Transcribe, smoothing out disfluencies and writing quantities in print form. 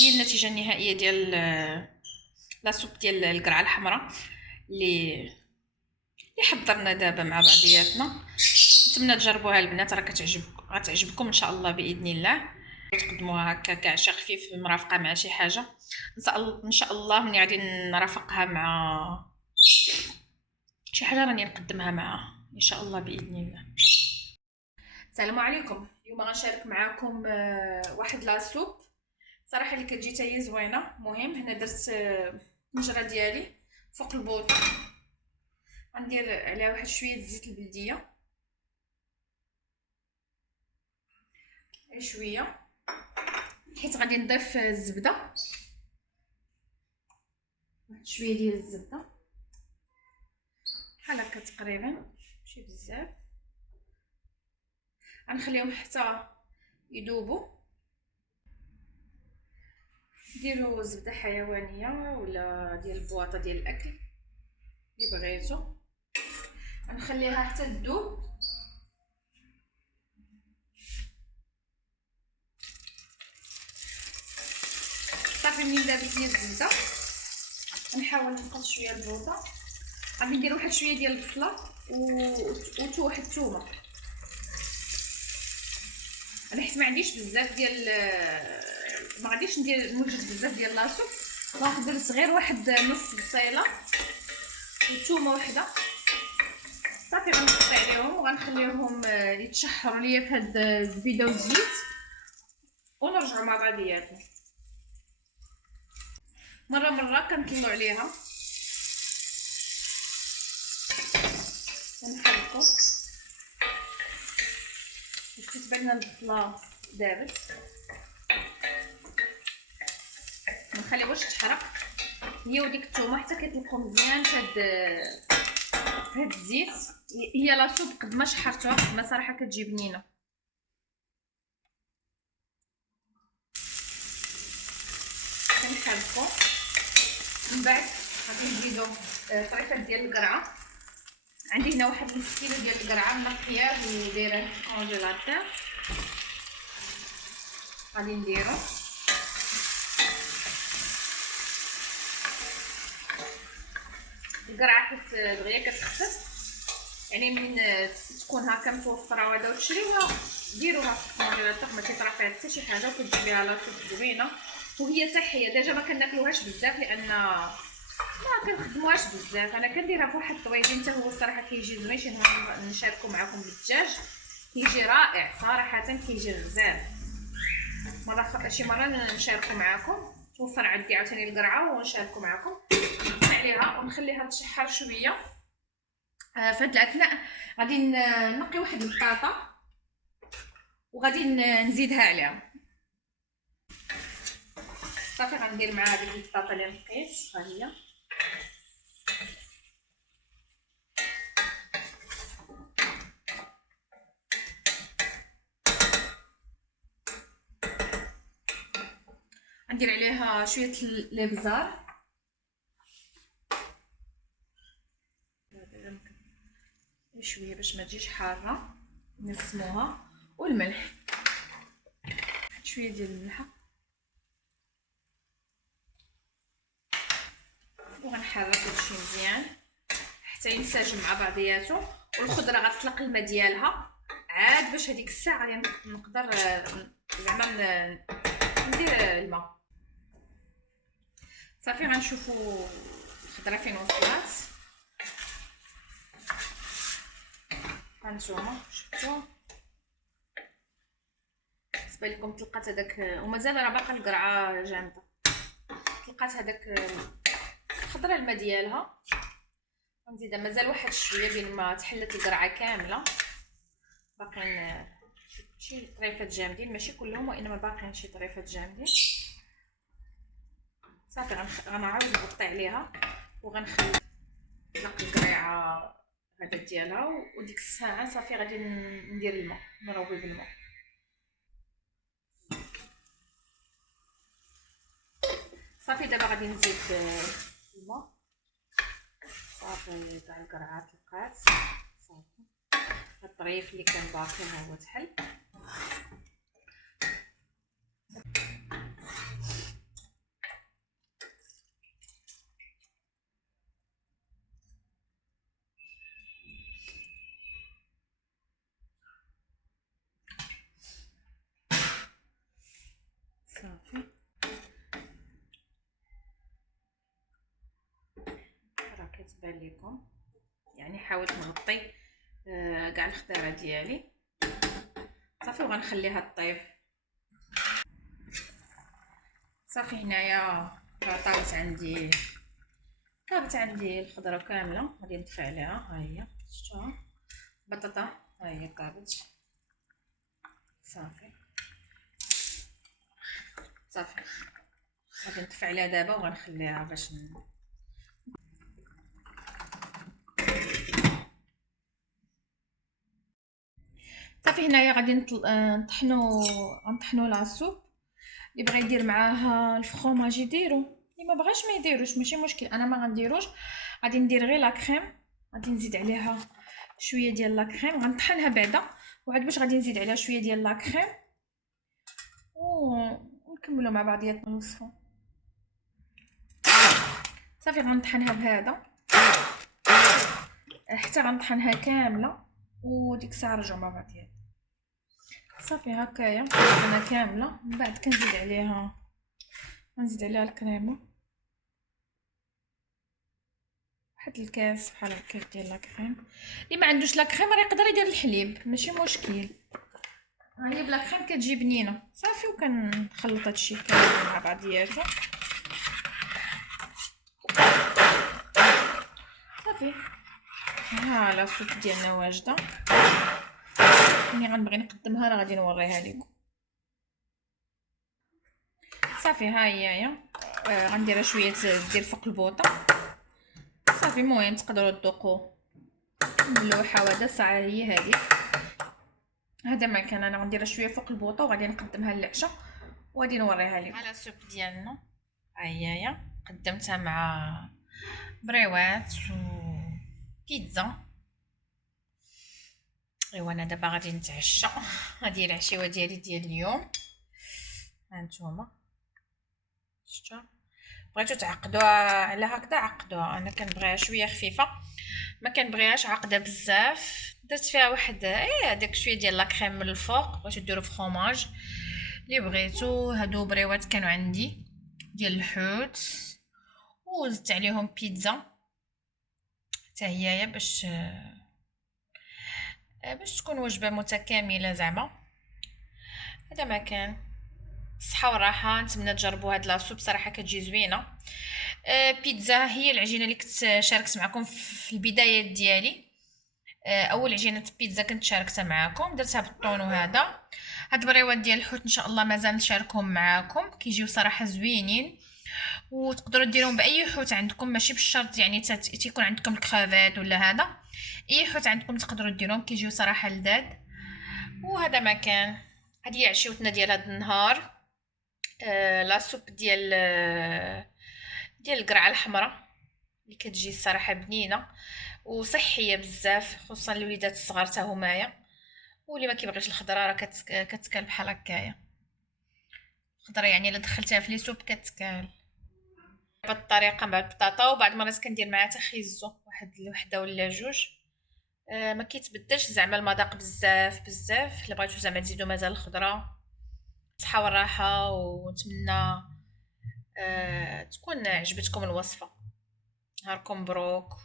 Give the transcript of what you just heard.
هذه النتيجه النهائيه ديال لاصوب ديال القرعه الحمراء اللي حضرنا دابا مع بعضياتنا. نتمنى تجربوها البنات، راه غتعجبكم ان شاء الله باذن الله. تقدموها هكا كعشاء خفيف مرافقه مع شي حاجه. ان شاء الله ملي غادي نرافقها مع شي حاجه راني نقدمها معها ان شاء الله باذن الله. السلام عليكم. اليوم غنشارك معكم واحد لاصوب صراحه اللي كتجي حتى هي زوينه. المهم هنا درت الطنجره ديالي فوق البوط، غندير عليها واحد شويه زيت البلديه، شويه حيت غادي نضيف الزبده، واحد شويه ديال الزبده بحال هكا تقريبا، ماشي بزاف. غنخليهم حتى يذوبوا. ديروا زبده حيوانيه ولا ديال البواطه ديال الاكل اللي بغيتو. غنخليها حتى تذوب. صافي ملي ذابت لي الزبده غنحاول نقص شويه البوطه. غادي ندير واحد شويه ديال البصله و واحد الثومه. انا حيت ما عنديش بزاف ديال ما غاديش نوجد بزاف ديال لاصوب، غنخدر صغير واحد نص بصيله وثومه وحده. صافي غنقطع عليهم وغنخليهم يتشحروا ليا في هاد الزبيده والزيت ونرجعوا مع بعضياتنا. مره كنطلعوا عليها ونحركوا باش تتبان لنا البصله دابت. ما نخليوهاش تحرق هي وديك الثومه حتى كيطلقوا مزيان في هاد الزيت. هي لاصوب قد ما شحرتوها قد ما صراحه كتجي بنينه. كنحركوا من بعد غادي نزيدو طريفات ديال القرعه. عندي هنا واحد نص كيلو ديال القرعه منقيه ودايره كونجيلاتور. غادي نديرو القرعه حيت دغيا كتخفف، يعني من تكون هكا متوفره وهذا وتشريوها ديروها في الكونجيلاتور ما كيطرا فيها حتى شي حاجه وكتجي بها لاصوب زوينه وهي صحيه. ديجا ما كناكلوهاش بزاف لان ما كنخدموهاش بزاف. انا كنديرها فواحد الطويجين حتى هو الصراحه كيجي زوين. شي نهار نشاركو معكم بالدجاج كيجي رائع صراحه، كيجي غزال. شي مره نشاركو معكم، توفر عندي عاوتاني القرعه ونشاركو معكم. نحط عليها ونخليها تشحر شويه. في هاد الاثناء غادي نقي واحد البطاطا وغادي نزيدها عليها. صافي غندير معها ديك البطاطا اللي نقيت ها هي. غندير عليها شويه الابزار شويه باش ما تجيش حاره، نسموها، والملح، شويه ديال الملحه، وغنحرك هادشي مزيان حتى ينسجم مع بعضياتو. والخضره غتطلق الماء ديالها عاد باش هذيك الساعه غادي نقدر زعما ندير الماء. صافي غنشوفوا الخضره فين وصلات. هانتوما شفتوا بالنسبه لكم طلقات هذاك ومازال راه باقا القرعه جامده. طلقات هذاك الخضره الماء ديالها. غنزيدها مازال واحد شويه ديال ما تحلت القرعه كامله. باقيين شي طريفات جامدين، ماشي كلهم وانما باقيين شي طريفات جامدين. صافي غنعاود نغطي عليها وغنخلي نقي القريعه هذا ديالها. وديك الساعه صافي غادي ندير الماء، نروي بالماء. صافي دابا غادي نزيد الماء. صافي كاع القرعه طلقات. صافي الطريف اللي كان باقي ها هو تحل. تبان لكم. يعني حاولت نغطي كاع الخضره ديالي صافي، وغنخليها طيب. صافي هنايا طابت عندي الخضره كامله، غادي نطفي عليها. ها هي شفتوها بطاطا، ها هي طابت. صافي غادي نطفي عليها دابا وغنخليها باش صافي. هنايا غادي نطحنو لاصوب. اللي بغى يدير معاها الفخوماج يديرو، اللي ما بغاش ما يديروش، ماشي مشكل. انا ما غنديروش، غادي ندير غير لا كريم، غادي نزيد عليها شويه ديال لا كريم، غنطحنها بعدا وعاد باش غادي نزيد عليها شويه ديال لا كريم ونكملوا مع بعضياتنا الوصفه. صافي غنطحنها بهذا حتى غنطحنها كامله، وديك الساعه نرجعوا مع بعضياتنا. صافي هكايا انا كامله. من بعد كنزيد عليها الكريمه، واحد الكاس بحال هكا ديال لا كريم. اللي ما عندوش لا كريم راه يقدر يدير الحليب، ماشي مشكل. ها هي بلا كريم كتجي بنينه. صافي وكنخلط هادشي كامل مع بعضياته. صافي ها لاصوب ديالنا واجده. ملي غنبغي نقدمها راه غادي نوريها لكم. صافي ها هي غنديرها شويه ديال فوق البوطه. صافي المهم تقدروا تذوقوا ملوحه وهذا الساعه هي هذه. هذا ما كان، انا غنديرها شويه فوق البوطه وغادي نقدمها للعشاء وغادي نوريها لكم. على السوب ديالنا هي قدمتها مع بريوات وبيتزا. ايوا انا دابا غادي نتعشى. هذه العشيوه ديالي ديال اليوم. هانتوما شفتوا، بغيتو تعقدوها على هكذا عقدوها. انا كنبغيها شويه خفيفه، ما كنبغيهاش عاقده بزاف. درت فيها واحد هذاك شويه ديال لا كريم من الفوق. بغيتو ديروا فخوماج اللي بغيتو. هادو بريوات كانوا عندي ديال الحوت، وزدت عليهم بيتزا حتى هي باش تكون وجبه متكامله زعما. هذا ما كان. الصحه والراحه. نتمنى تجربوا هاد لاصوب، صراحه كتجي زوينه. بيتزا هي العجينه اللي كنت شاركت معكم في البدايات ديالي. اول عجينه بيتزا كنت شاركتها معكم، درتها بالطون. وهذا هاد البريوات ديال الحوت ان شاء الله مازال نشاركهم معكم، كيجيو صراحه زوينين. وتقدروا ديروهم باي حوت عندكم، ماشي بالشرط يعني تيكون عندكم الكرافات ولا هذا. اي حوت عندكم تقدروا ديروهم، كيجيو صراحه لذاذ. وهذا ما كان. هذه عشيوتنا ديال هذا النهار. لاصوب ديال القرعه الحمراء اللي كتجي الصراحه بنينه وصحيه بزاف، خصوصا الوليدات الصغار حتى همايا. واللي ما كيبغيش الخضره راه كتكال بحال هكايا. الخضره يعني الا دخلتيها في لي سوب كتكال بهاد الطريقه مع البطاطا. وبعض المرات كندير معها حتى خيزو، واحد الوحده ولا جوج. ما كيتبدلش زعما المذاق بزاف بزاف. الا بغيتو زعما تزيدوا مازال الخضره. الصحه والراحه، ونتمنى تكون عجبتكم الوصفه. نهاركم مبروك.